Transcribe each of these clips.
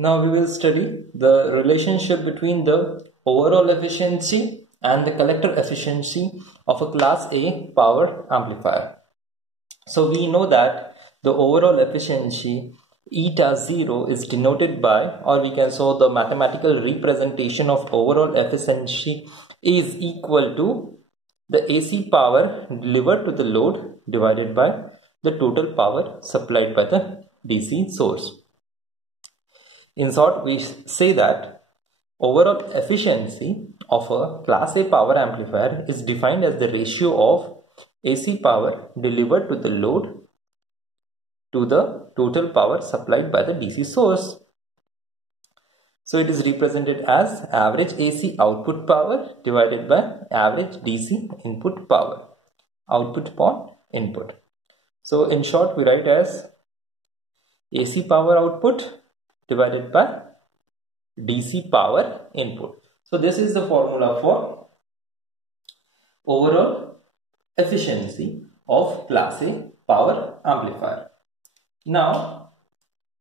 Now we will study the relationship between the overall efficiency and the collector efficiency of a class A power amplifier. So we know that the overall efficiency eta 0 is denoted by, or we can show the mathematical representation of overall efficiency is equal to the AC power delivered to the load divided by the total power supplied by the DC source. In short, we say that overall efficiency of a class A power amplifier is defined as the ratio of AC power delivered to the load to the total power supplied by the DC source. So it is represented as average AC output power divided by average DC input power, output upon input. So in short, we write as AC power output divided by DC power input. So this is the formula for overall efficiency of class A power amplifier. Now,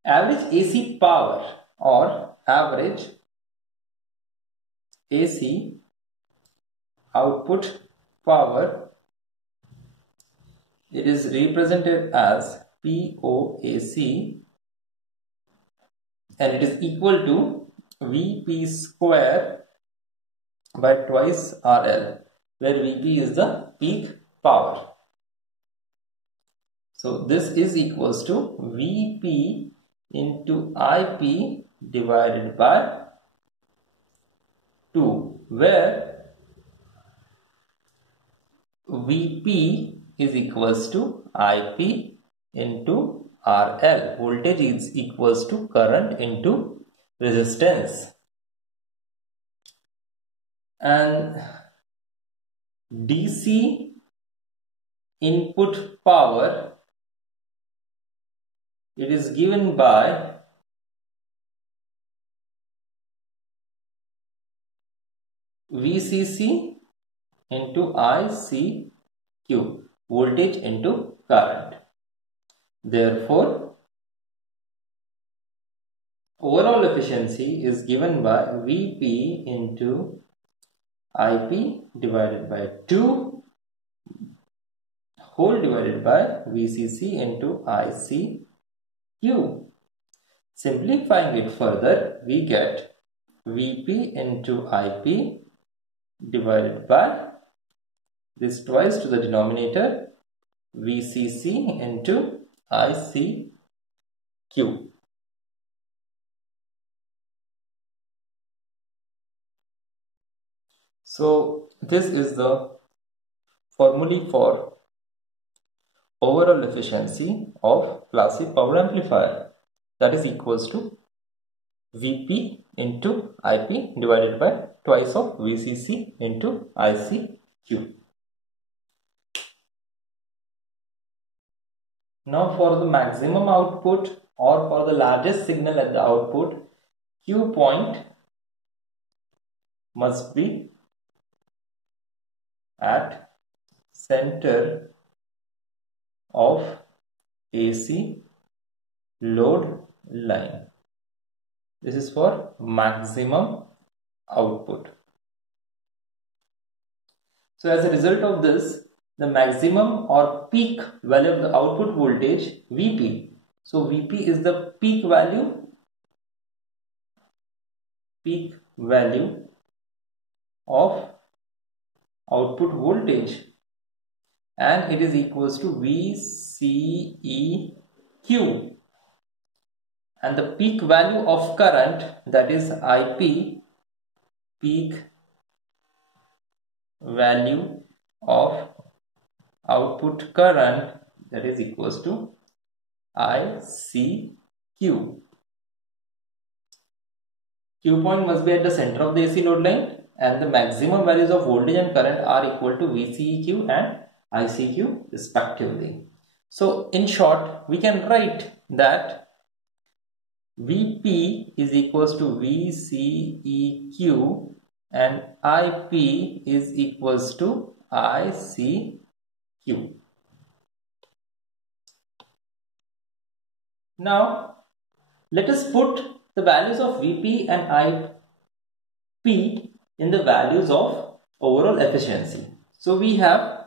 average AC power or average AC output power, it is represented as POAC, and it is equal to Vp square by twice RL, where Vp is the peak power. So this is equals to Vp into Ip divided by 2, where Vp is equals to Ip into RL. Voltage is equals to current into resistance. And DC input power, it is given by VCC into ICQ, voltage into current. Therefore, overall efficiency is given by Vp into Ip divided by 2 whole divided by VCC into ICQ. Simplifying it further, we get Vp into Ip divided by this twice to the denominator, VCC into ICQ. So this is the formula for overall efficiency of class A power amplifier, that is equals to Vp into Ip divided by twice of VCC into ICQ. Now for the maximum output or for the largest signal at the output, Q point must be at center of AC load line. This is for maximum output. So as a result of this, the maximum or peak value of the output voltage Vp. So Vp is the peak value of output voltage, and it is equals to VCEQ, and the peak value of current, that is Ip, peak value of output current, that is equals to ICQ. Q point must be at the center of the AC load line, and the maximum values of voltage and current are equal to VCEQ and ICQ respectively. So in short, we can write that Vp is equals to VCEQ and Ip is equals to ICQ. Now let us put the values of Vp and Ip in the values of overall efficiency. So we have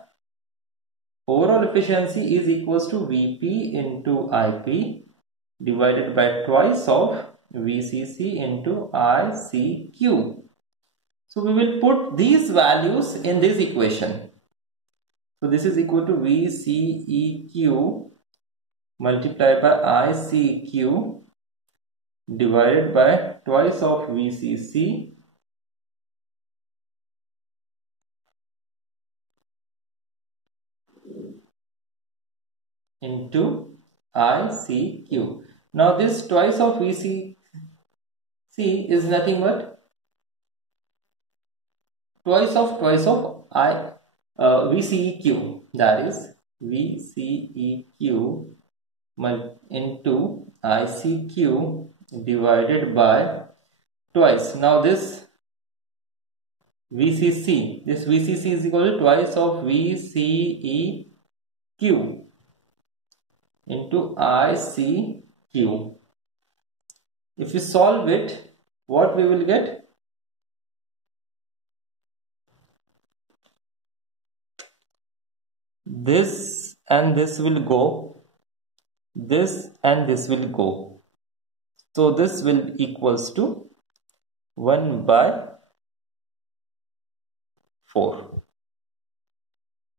overall efficiency is equals to Vp into Ip divided by twice of VCC into ICQ. So we will put these values in this equation. So this is equal to VCEQ multiplied by ICQ divided by twice of VCC into ICQ. Now this twice of VCC is nothing but twice of VCEQ, that is VCEQ into ICQ divided by twice. Now this VCC is equal to twice of VCEQ into ICQ. If we solve it, what we will get? This and this will go, this and this will go. So this will equals to 1 by 4.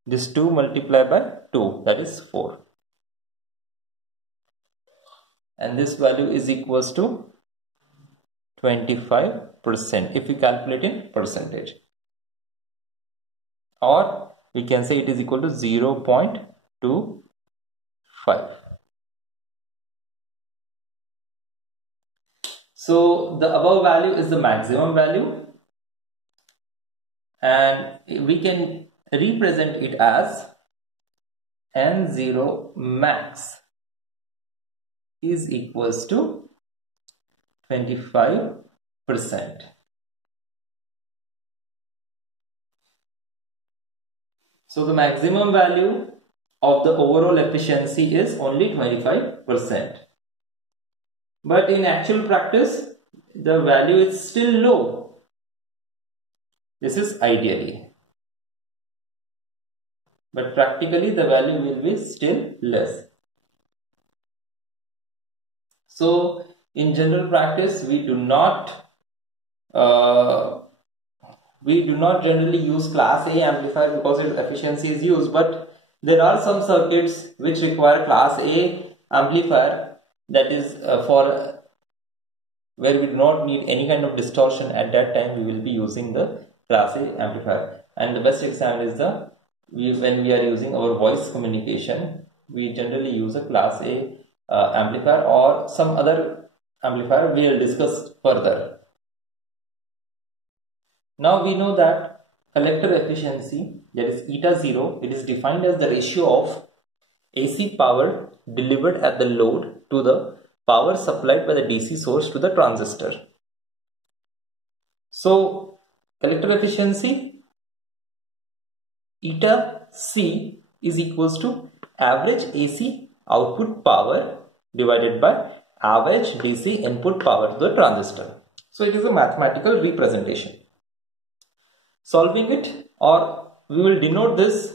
This 2 multiplied by 2, that is 4. And this value is equals to 25% if we calculate in percentage. Or we can say it is equal to 0.25. So the above value is the maximum value, and we can represent it as N0 max is equals to 25%. So the maximum value of the overall efficiency is only 25%. But in actual practice, the value is still low. This is ideally. But practically the value will be still less. So in general practice, we do not generally use class A amplifier because its efficiency is used, but there are some circuits which require class A amplifier, that is for where we do not need any kind of distortion. At that time we will be using the class A amplifier, and the best example is when we are using our voice communication, we generally use a class A amplifier or some other amplifier we will discuss further. Now we know that collector efficiency, that is eta 0, it is defined as the ratio of AC power delivered at the load to the power supplied by the DC source to the transistor. So collector efficiency eta C is equals to average AC output power divided by average DC input power to the transistor. So it is a mathematical representation. Solving it, or we will denote this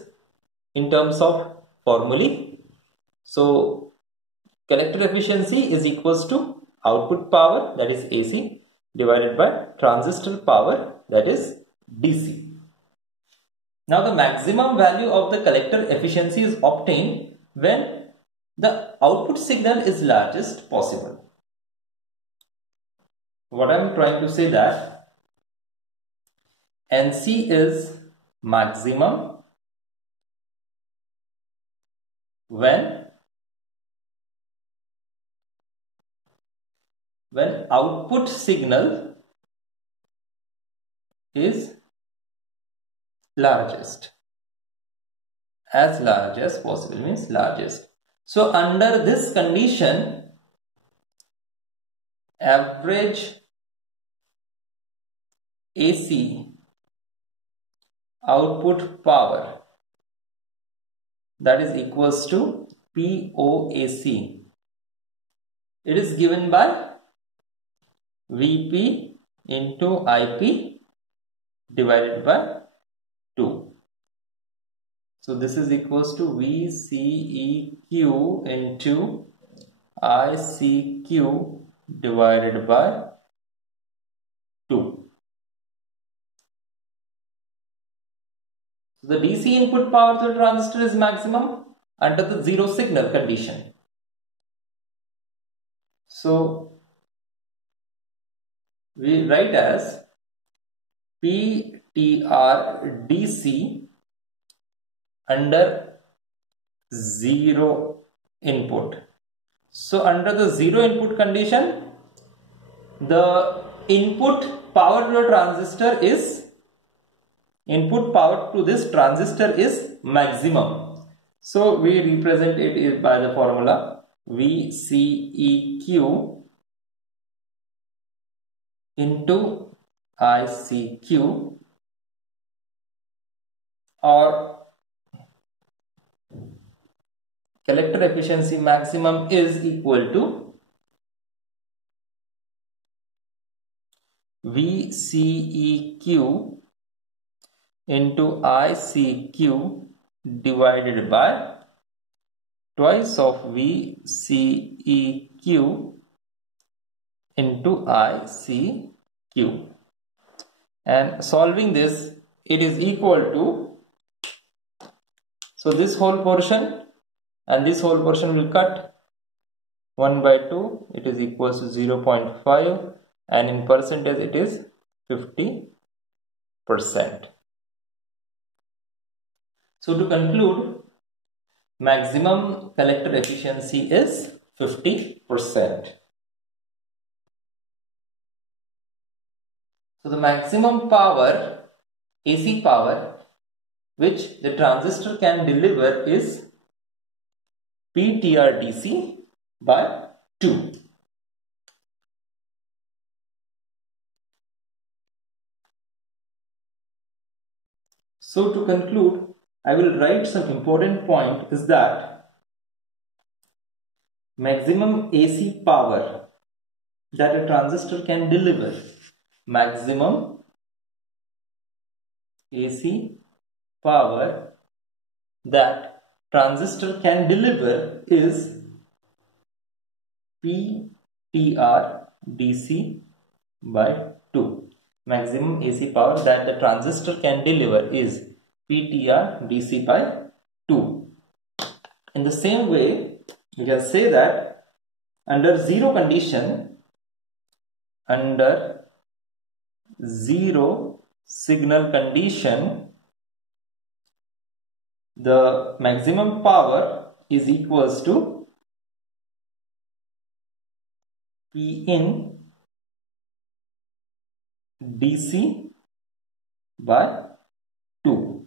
in terms of formulae. So collector efficiency is equals to output power, that is AC, divided by transistor power, that is DC. Now the maximum value of the collector efficiency is obtained when the output signal is largest possible. What I am trying to say that NC is maximum when output signal is largest, as large as possible means largest. So under this condition, average AC output power, that is equals to POAC. It is given by Vp into Ip divided by 2. So this is equals to VCEQ into ICQ divided by 2. So the DC input power to the transistor is maximum under the zero signal condition. So we write as PTR DC under zero input. So under the zero input condition, the input power to the transistor is maximum. So we represent it by the formula VCEQ into ICQ, or collector efficiency maximum is equal to VCEQ into ICQ divided by twice of VCEQ into ICQ, and solving this, it is equal to, so this whole portion and this whole portion will cut, 1 by 2, it is equals to 0.5, and in percentage it is 50%. So to conclude, maximum collector efficiency is 50%. So the maximum power, AC power, which the transistor can deliver is PTRDC by 2. So to conclude, I will write some important point is that maximum AC power that a transistor can deliver, maximum AC power that transistor can deliver is PTR DC by 2. Maximum AC power that the transistor can deliver is PTR DC by 2. In the same way, you can say that under zero condition, under zero signal condition, the maximum power is equals to Pin DC by 2.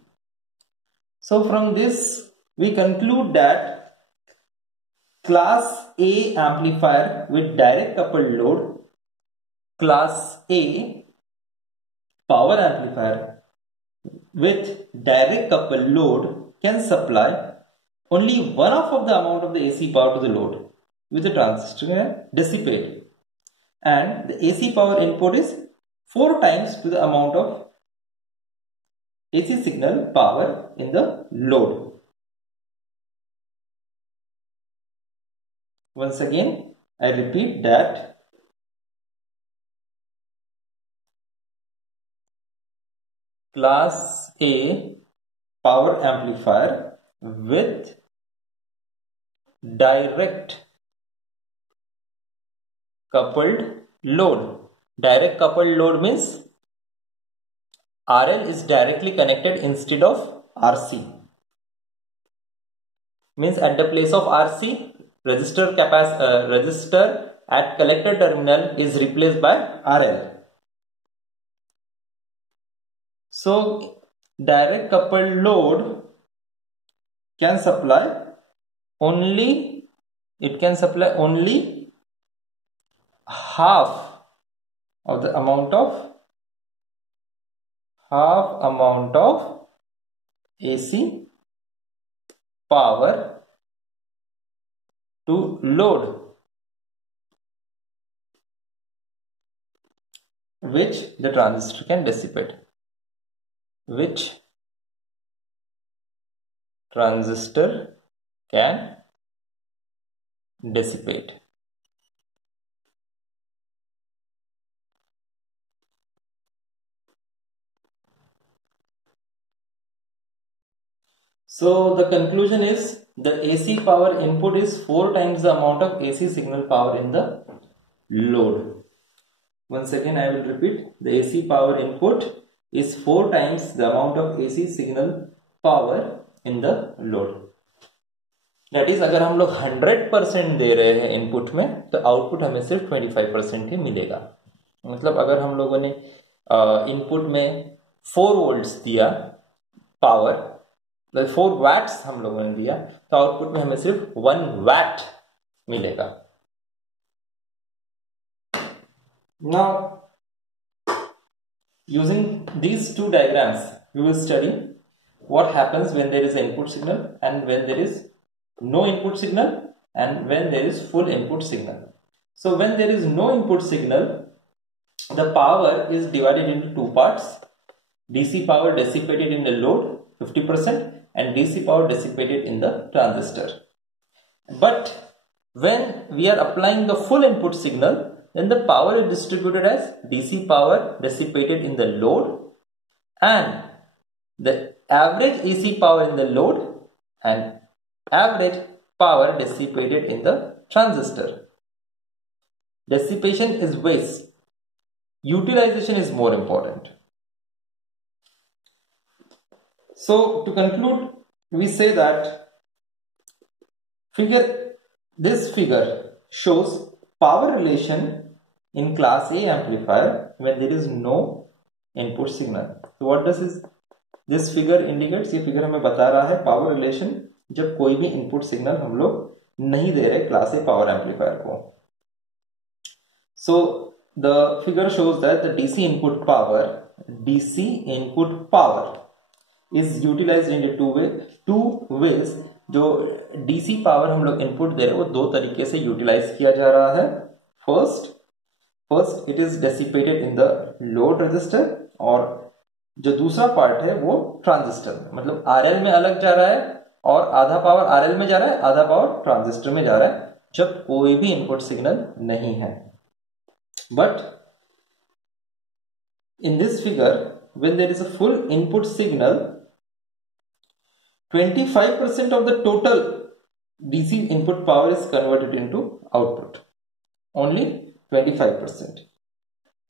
So from this we conclude that class A amplifier with direct coupled load, class A power amplifier with direct coupled load can supply only one half of the amount of the AC power to the load, which the transistor can dissipate, and the AC power input is 4 times to the amount of AC signal power in the load. Once again, I repeat that class A power amplifier with direct coupled load. Direct coupled load means RL is directly connected instead of RC. Means at the place of RC, resistor at collector terminal is replaced by RL. So direct coupled load can supply only, half amount of AC power to load. which the transistor can dissipate. Which transistor can dissipate. So the conclusion is the AC power input is 4 times the amount of AC signal power in the load. Once again I will repeat, the AC power input is 4 times the amount of AC signal power in the load. That is, अगर हम लोग 100% दे रहे हैं input में तो output हमें सिर्फ 25% ही मिलेगा. मतलब अगर हम लोगों ने इनपुट में 4 वोल्ट्स दिया पावर, 4 वैट्स हम लोगों ने दिया तो आउटपुट में हमें सिर्फ 1 वैट मिलेगा. Now, using these two diagrams, we will study what happens when there is an input signal and when there is no input signal and when there is full input signal. So when there is no input signal, the power is divided into 2 parts. DC power dissipated in the load 50% and DC power dissipated in the transistor. But when we are applying the full input signal, then the power is distributed as DC power dissipated in the load and the average AC power in the load and average power dissipated in the transistor. Dissipation is waste. Utilization is more important. So to conclude, we say that this figure shows power relation in class A amplifier when there is no input signal. So what does this figure indicates? ये figure हमें बता रहा है power relation जब कोई भी input signal हम लोग नहीं दे रहे class A power amplifier को. So the figure shows that the DC input power is utilized in two ways. जो DC पावर हम लोग इनपुट दे रहे हैं वो 2 तरीके से यूटिलाइज किया जा रहा है. First it is dissipated in the load resistor और जो दूसरा पार्ट है वो ट्रांजिस्टर में, मतलब RL में अलग जा रहा है और आधा पावर RL में जा रहा है, आधा पावर ट्रांजिस्टर में जा रहा है जब कोई भी इनपुट सिग्नल नहीं है. But in this figure when there is a full input signal, 25% of the total DC input power is converted into output. Only 25%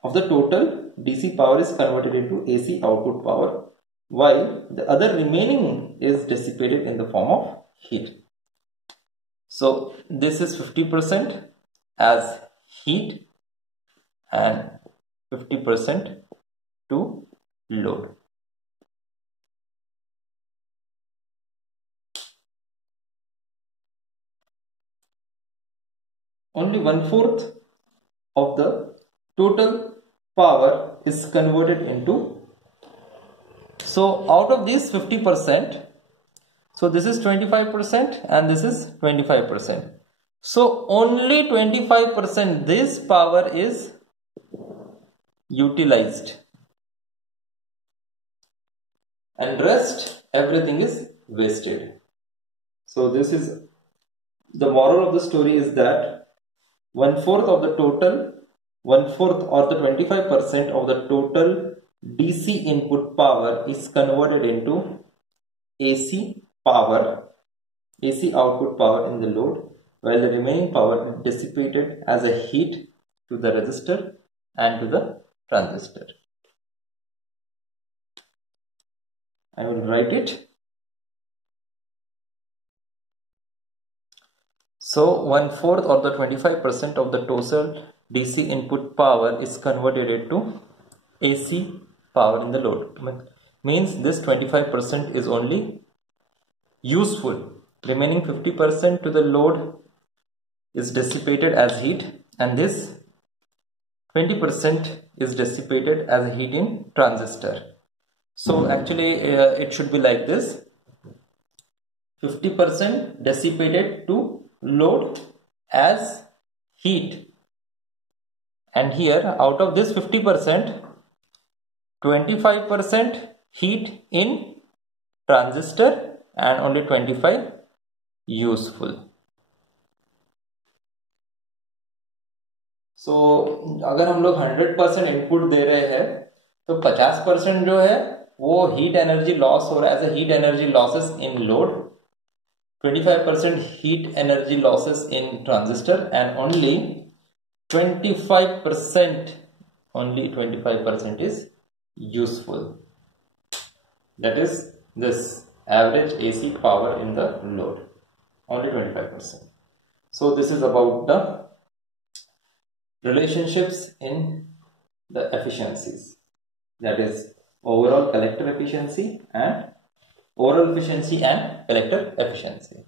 of the total DC power is converted into AC output power, while the other remaining is dissipated in the form of heat. So this is 50% as heat and 50% to load. Only 1/4 of the total power is converted into. So out of these 50%, so this is 25% and this is 25%. So only 25% this power is utilized and rest everything is wasted. So this is the moral of the story, is that 1/4 of the total, 1/4 or the 25% of the total DC input power is converted into AC power, AC output power in the load, while the remaining power is dissipated as a heat to the resistor and to the transistor. I will write it. So 1/4 or the 25% of the total DC input power is converted into AC power in the load. Means this 25% is only useful. Remaining 50% to the load is dissipated as heat, and this 20% is dissipated as heat in transistor. So actually it should be like this: 50% dissipated to load as heat And here out of this 50%, 25% heat in transistor and only 25 useful. So अगर हम लोग 100% input दे रहे हैं तो 50% जो है वो heat energy loss हो रहा है as a heat energy losses in load, 25% heat energy losses in transistor, and only 25% is useful. That is this average AC power in the load, only 25%. So this is about the relationships in the efficiencies, that is overall collector efficiency and collector efficiency.